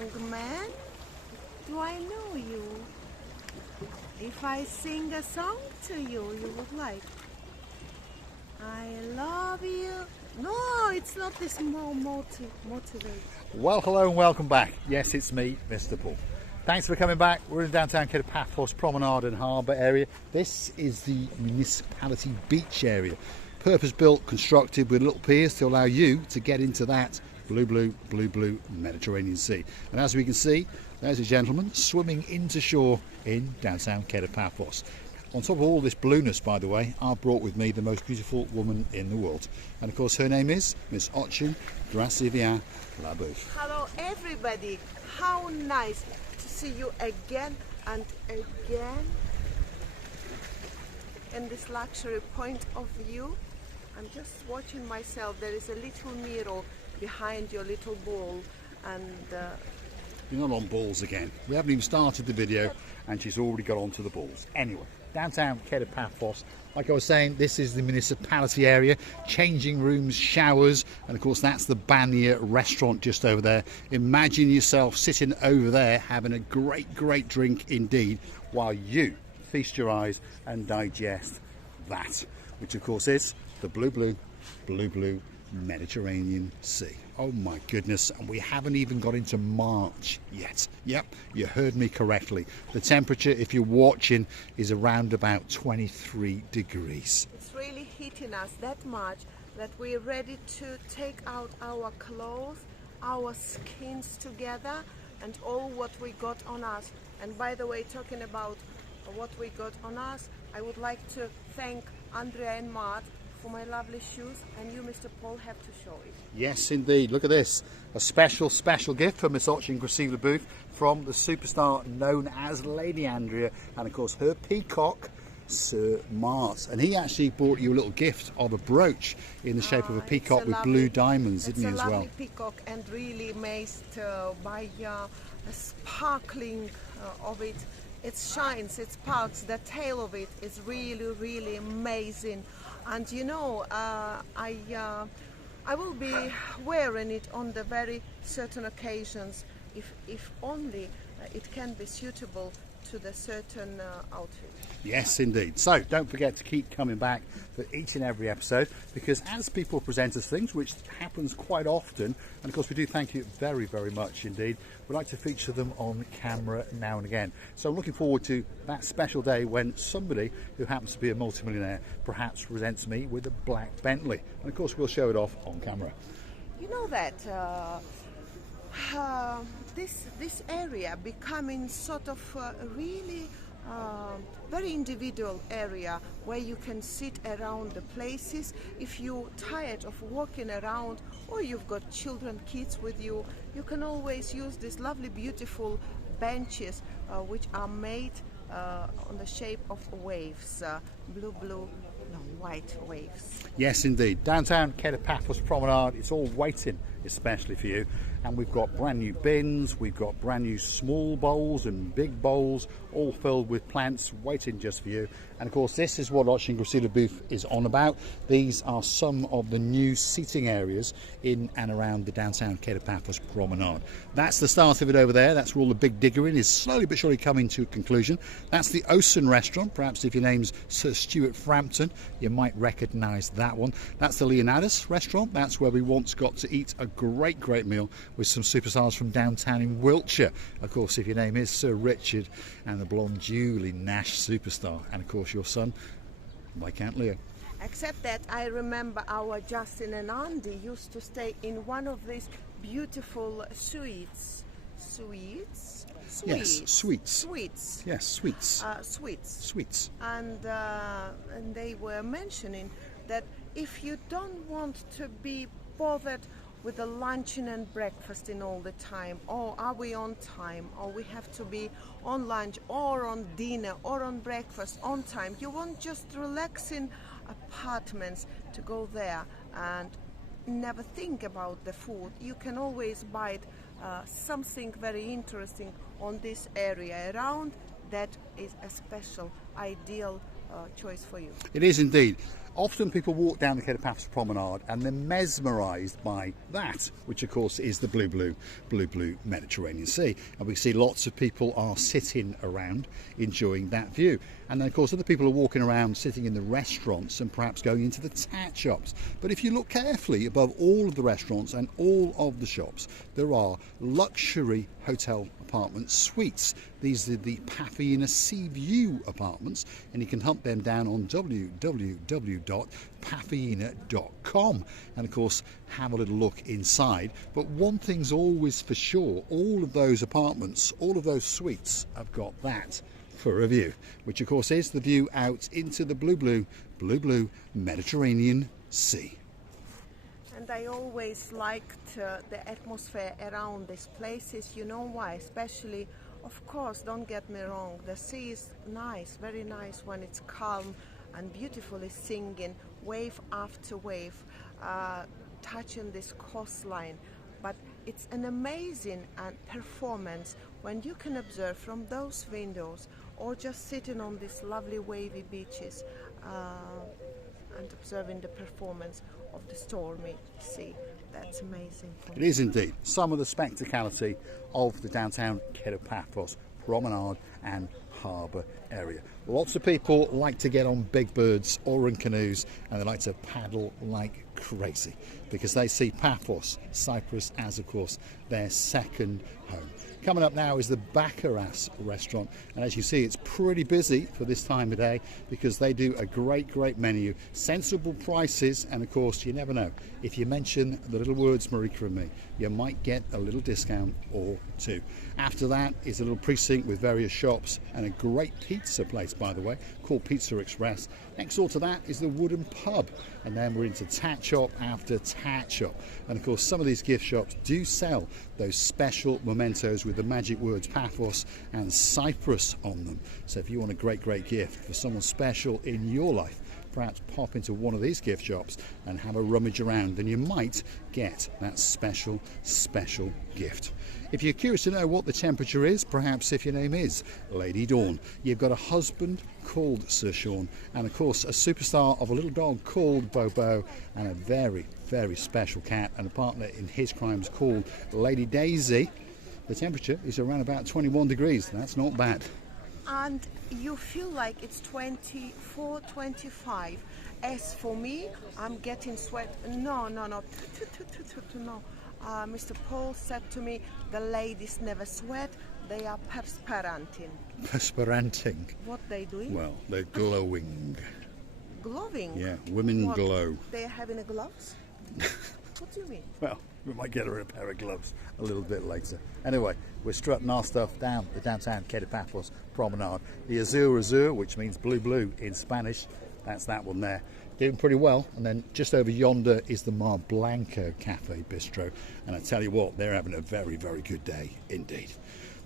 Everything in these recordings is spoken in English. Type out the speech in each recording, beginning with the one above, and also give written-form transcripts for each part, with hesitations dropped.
young man, do I know you? If I sing a song to you, you would like. I love you. No, it's not this motivate. Well, hello and welcome back. Yes, it's me, Mr. Paul. Thanks for coming back. We're in downtown Kato Paphos Promenade and Harbour area. This is the municipality beach area. Purpose-built, constructed with little piers to allow you to get into that blue Mediterranean Sea. And as we can see, there's a gentleman swimming into shore in downtown Kato Paphos. On top of all this blueness, by the way, I've brought with me the most beautiful woman in the world. And of course her name is Miss Ochin Gracivia Labouf. Hello everybody, how nice to see you again and again in this luxury point of view. I'm just watching myself. There is a little mirror behind your little ball, and You're not on balls again. We haven't even started the video and she's already got onto the balls. Anyway, downtown Kato Paphos, like I was saying, this is the municipality area, changing rooms, showers, and of course that's the Banya restaurant just over there. Imagine yourself sitting over there having a great drink indeed while you feast your eyes and digest that, which of course is the blue Mediterranean Sea. Oh my goodness, and we haven't even got into March yet. Yep, you heard me correctly. The temperature, if you're watching, is around about 23 degrees. It's really hitting us that much that we're ready to take out our clothes, our skins together, and all what we got on us. And by the way, talking about what we got on us, I would like to thank Andrea and Matt for my lovely shoes, and you, Mr. Paul, have to show it. Yes, indeed. Look at this. A special gift for Miss Ochin Gracivia Labouf from the superstar known as Lady Andrea, and of course her peacock, Sir Mart. And he actually brought you a little gift of a brooch in the shape of a peacock with blue diamonds, didn't he, as well? It's a lovely peacock and really amazed by the sparkling of it. It shines, it sparks, the tail of it is really amazing. And you know, I will be wearing it on the very certain occasions, if only it can be suitable to the certain outfit. Yes, indeed. So don't forget to keep coming back for each and every episode, because as people present us things, which happens quite often, and of course we do thank you very much indeed, we like to feature them on camera now and again. So I'm looking forward to that special day when somebody who happens to be a multimillionaire perhaps presents me with a black Bentley, and of course we'll show it off on camera. You know that this area becoming sort of really very individual area where you can sit around the places. If you're tired of walking around, or you've got children, kids with you, you can always use these lovely beautiful benches which are made on the shape of waves, white waves. Yes, indeed. Downtown Kato Paphos Promenade, it's all waiting especially for you. And we've got brand new bins, we've got brand new small bowls and big bowls, all filled with plants, waiting just for you. And of course, this is what Ochin Gracivia Labouf is on about. These are some of the new seating areas in and around the downtown Kato Paphos Promenade. That's the start of it over there. That's where all the big diggering is slowly but surely coming to a conclusion. That's the Ocean restaurant. Perhaps if your name's Sir Stuart Frampton, you might recognise that one. That's the Leonidas restaurant. That's where we once got to eat a great meal with some superstars from downtown in Wiltshire. Of course, if your name is Sir Richard and the blonde Julie Nash superstar, and of course your son, Viscount Leo. Except that I remember our Justin and Andy used to stay in one of these beautiful suites. Yes, suites. Yes, suites. Suites. And they were mentioning that if you don't want to be bothered with the luncheon and breakfasting all the time, or are we on time, or we have to be on lunch or on dinner or on breakfast on time, you want just relaxing apartments to go there and never think about the food. You can always buy something very interesting on this area around. That is a special, ideal choice for you. It is indeed. Often people walk down the Kato Paphos Promenade and they're mesmerised by that, which of course is the blue Mediterranean Sea. And we see lots of people are sitting around enjoying that view. And then of course other people are walking around sitting in the restaurants and perhaps going into the tat shops. But if you look carefully, above all of the restaurants and all of the shops, there are luxury hotel apartment suites. These are the Paphos Sea View apartments, and you can hunt them down on www.paphos.com and of course have a little look inside. But one thing's always for sure, all of those apartments, all of those suites have got that for a view, which of course is the view out into the blue Mediterranean Sea. And I always liked the atmosphere around these places. You know why? Especially, of course, don't get me wrong, the sea is nice, very nice when it's calm and beautifully singing, wave after wave, touching this coastline. But it's an amazing performance when you can observe from those windows or just sitting on these lovely wavy beaches and observing the performance of the stormy sea. That's amazing. It is indeed. Some of the spectacality of the downtown Kato Paphos Promenade and harbour area. Lots of people like to get on big birds or in canoes, and they like to paddle like crazy because they see Paphos, Cyprus, as of course their second home. Coming up now is the Baccarat restaurant, and as you see it's pretty busy for this time of day because they do a great menu, sensible prices, and of course you never know, if you mention the little words Marika and me, you might get a little discount or two. After that is a little precinct with various shops and a great pizza place, by the way, called Pizza Express. Next door to that is the Wooden Pub, and then we're into tat shop after tat shop. And of course some of these gift shops do sell those special mementos with the magic words Paphos and Cyprus on them. So if you want a great gift for someone special in your life, perhaps pop into one of these gift shops and have a rummage around, and you might get that special gift. If you're curious to know what the temperature is, perhaps if your name is Lady Dawn, you've got a husband called Sir Sean, and of course a superstar of a little dog called Bobo, and a very special cat and a partner in his crimes called Lady Daisy. The temperature is around about 21 degrees. That's not bad. And you feel like it's 24, 25. As for me, I'm getting sweat. No. Mr. Paul said to me, the ladies never sweat, they are perspiranting. Perspiranting? What they doing? Well, they're glowing. Glowing? Yeah, women what, glow. They're having a gloves? What do you mean? Well, we might get her a pair of gloves a little bit later. Anyway, we're strutting our stuff down the downtown Kato Paphos Promenade. The Azur, which means blue in Spanish, that's that one there. Doing pretty well. And then just over yonder is the Mar Blanco Cafe Bistro. And I tell you what, they're having a very good day indeed.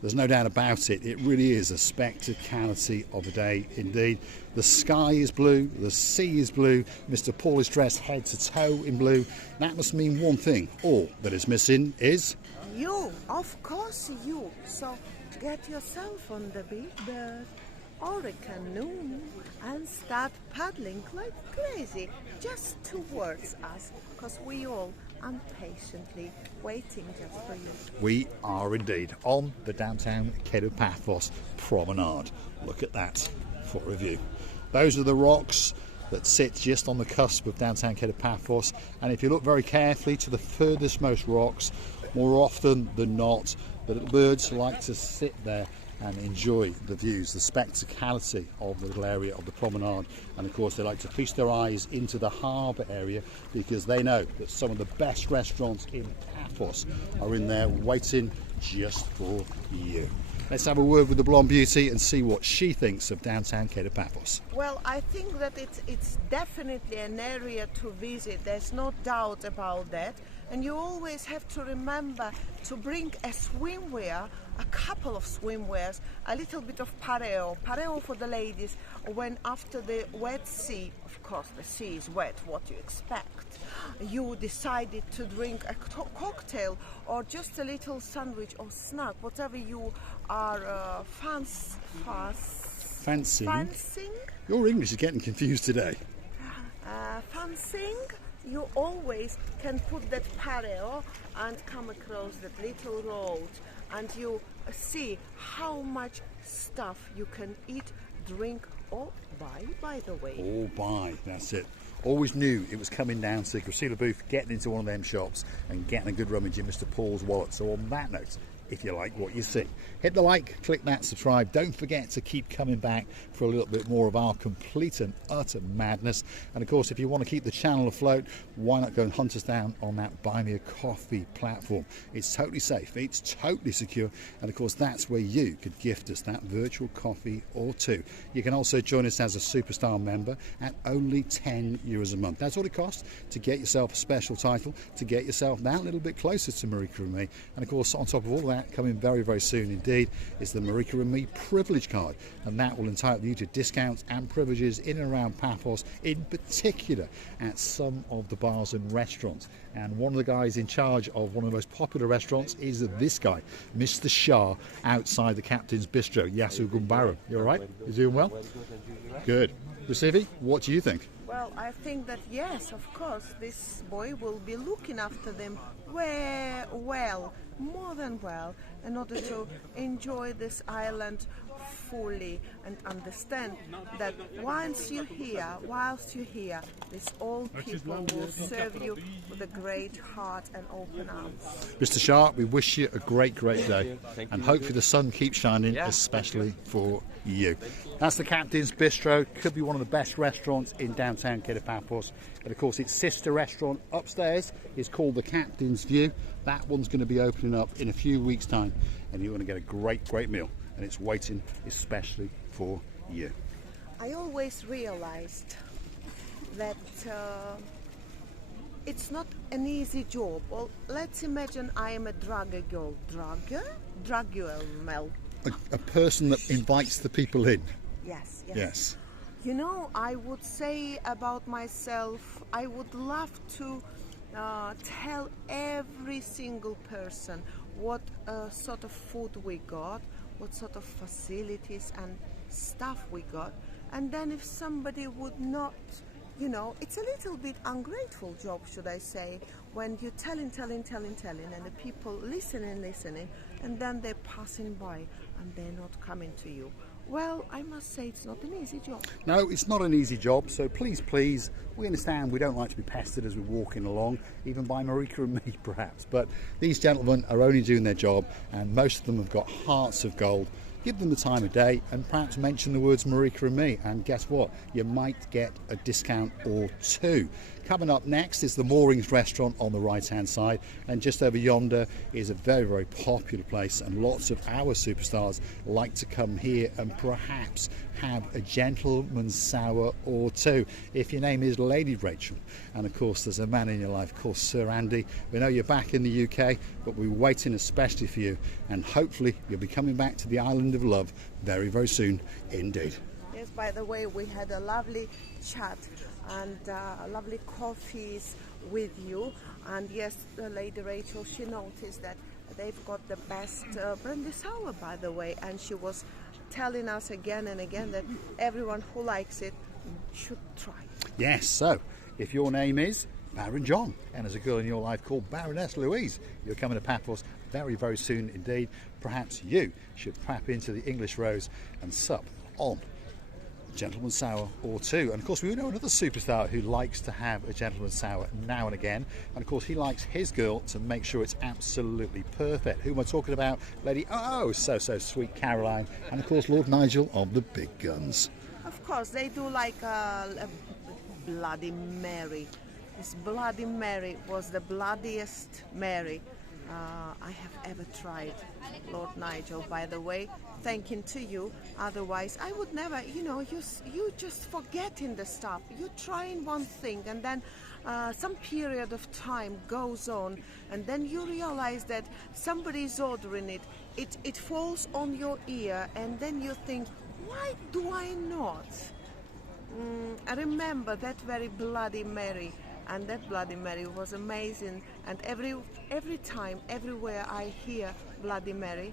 There's no doubt about it. It really is a spectacality of a day indeed. The sky is blue, the sea is blue, Mr. Paul is dressed head to toe in blue. That must mean one thing. All that is missing is... you, of course you. So get yourself on the big bird or a canoe and start paddling like crazy just towards us, because we all impatiently waiting just for you. We are indeed on the downtown Kato Paphos Promenade. Look at that for a view. Those are the rocks that sit just on the cusp of downtown Kato Paphos, and if you look very carefully to the furthest most rocks, more often than not the little birds like to sit there and enjoy the views, the spectacality of the little area of the promenade. And of course they like to feast their eyes into the harbour area because they know that some of the best restaurants in Paphos are in there waiting just for you. Let's have a word with the blonde beauty and see what she thinks of downtown Kato Paphos. Well, I think that it's definitely an area to visit. There's no doubt about that. And you always have to remember to bring a swimwear, a couple of swimwears, a little bit of pareo for the ladies when after the wet sea, of course the sea is wet, what you expect, you decided to drink a cocktail or just a little sandwich or snack, whatever you are fancying. Your English is getting confused today. fun thing, you always can put that pareo and come across that little road, and you see how much stuff you can eat, drink, or buy, by the way. Or buy, that's it. Always knew it was coming down, so you could see the booth, getting into one of them shops and getting a good rummage in Mr. Paul's wallet. So on that note, if you like what you see, hit the like, click that subscribe. Don't forget to keep coming back for a little bit more of our complete and utter madness. And of course, if you want to keep the channel afloat, why not go and hunt us down on that Buy Me a Coffee platform? It's totally safe, it's totally secure, and of course that's where you could gift us that virtual coffee or two. You can also join us as a Superstar member at only €10 a month. That's all it costs to get yourself a special title, to get yourself that little bit closer to Marika and me. And of course, on top of all that, coming very, very soon indeed, is the Marika and Me privilege card, and that will entitle you to discounts and privileges in and around Paphos, in particular at some of the bars and restaurants. And one of the guys in charge of one of the most popular restaurants is this guy, Mr. Shah, outside the Captain's Bistro, Yasu Gumbaru. You all right? You doing well? Good. Rasivi, what do you think? Well, I think that yes, of course, this boy will be looking after them more than well, in order to enjoy this island fully and understand that whilst you're here, these old people will serve you with a great heart and open arms. Mr. Sharp, we wish you a great, great day, and hopefully the sun keeps shining, especially for you. That's the Captain's Bistro. Could be one of the best restaurants in downtown Kato Paphos. And of course, its sister restaurant upstairs is called the Captain's View. That one's going to be opening up in a few weeks' time, and you're going to get a great, great meal, and it's waiting especially for you. I always realized that it's not an easy job. Well, let's imagine I am a drugger girl. A person that invites the people in. Yes. You know, I would say about myself, I would love to tell every single person what sort of food we got, what sort of facilities and stuff we got, and then if somebody would not, you know, it's a little bit ungrateful job, should I say, when you're telling, and the people listening, and then they're passing by and they're not coming to you. Well, I must say it's not an easy job. No, it's not an easy job, so please, we understand we don't like to be pestered as we're walking along, even by Marika and me perhaps, but these gentlemen are only doing their job, and most of them have got hearts of gold. Give them the time of day and perhaps mention the words Marika and me, and guess what? You might get a discount or two. Coming up next is the Moorings restaurant on the right hand side, and just over yonder is a very, very popular place, and lots of our superstars like to come here and perhaps have a gentleman's sour or two. If your name is Lady Rachel, and of course there's a man in your life called Sir Andy. We know you're back in the UK, but we're waiting especially for you, and hopefully you'll be coming back to the island of love very, very soon indeed. Yes, by the way, we had a lovely chat and lovely coffees with you, and yes, Lady Rachel, she noticed that they've got the best brandy sour, by the way, and she was telling us again and again that everyone who likes it should try. Yes, so if your name is Baron John and there's a girl in your life called Baroness Louise, you're coming to Paphos very, very soon indeed. Perhaps you should tap into the English Rose and sup on gentleman's sour or two. And of course, we know another superstar who likes to have a gentleman's sour now and again, and of course he likes his girl to make sure it's absolutely perfect. Who am I talking about? Lady so sweet Caroline, and of course Lord Nigel of the Big Guns. Of course, they do like a Bloody Mary. This Bloody Mary was the bloodiest Mary I have ever tried. Lord Nigel, by the way, thanking to you. Otherwise, I would never, you just forgetting the stuff. You're trying one thing, and then some period of time goes on, and then you realize that somebody is ordering it. It falls on your ear, and then you think, why do I not? I remember that very Bloody Mary. And that Bloody Mary was amazing, and every time, everywhere I hear Bloody Mary,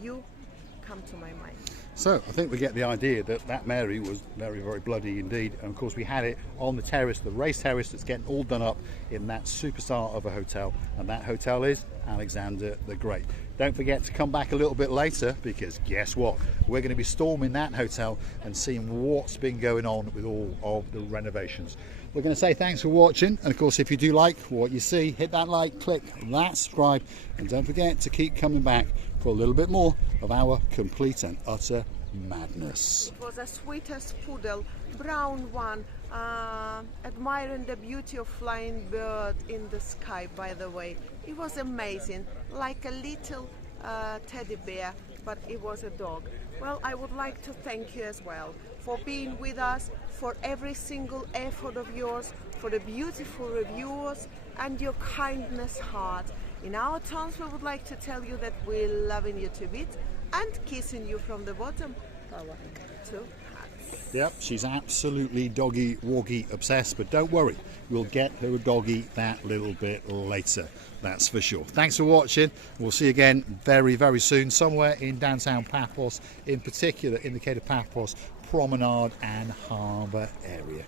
you come to my mind. So I think we get the idea that that Mary was very, very bloody indeed. And of course we had it on the terrace, the race terrace that's getting all done up in that superstar of a hotel. And that hotel is Alexander the Great. Don't forget to come back a little bit later, because guess what? We're going to be storming that hotel and seeing what's been going on with all of the renovations. We're going to say thanks for watching, and of course if you do like what you see, hit that like, click that subscribe, and don't forget to keep coming back for a little bit more of our complete and utter madness. It was the sweetest poodle, brown one, admiring the beauty of flying bird in the sky, by the way. It was amazing, like a little teddy bear, but it was a dog. Well, I would like to thank you as well for being with us, for every single effort of yours, for the beautiful reviews and your kindness heart. In our terms, we would like to tell you that we're loving you to bits and kissing you from the bottom of our two hearts. Yep, she's absolutely doggy woggy obsessed, but don't worry, we'll get her a doggy that little bit later, that's for sure. Thanks for watching. We'll see you again very, very soon, somewhere in downtown Paphos, in particular in the Kato Paphos Promenade and Harbour area.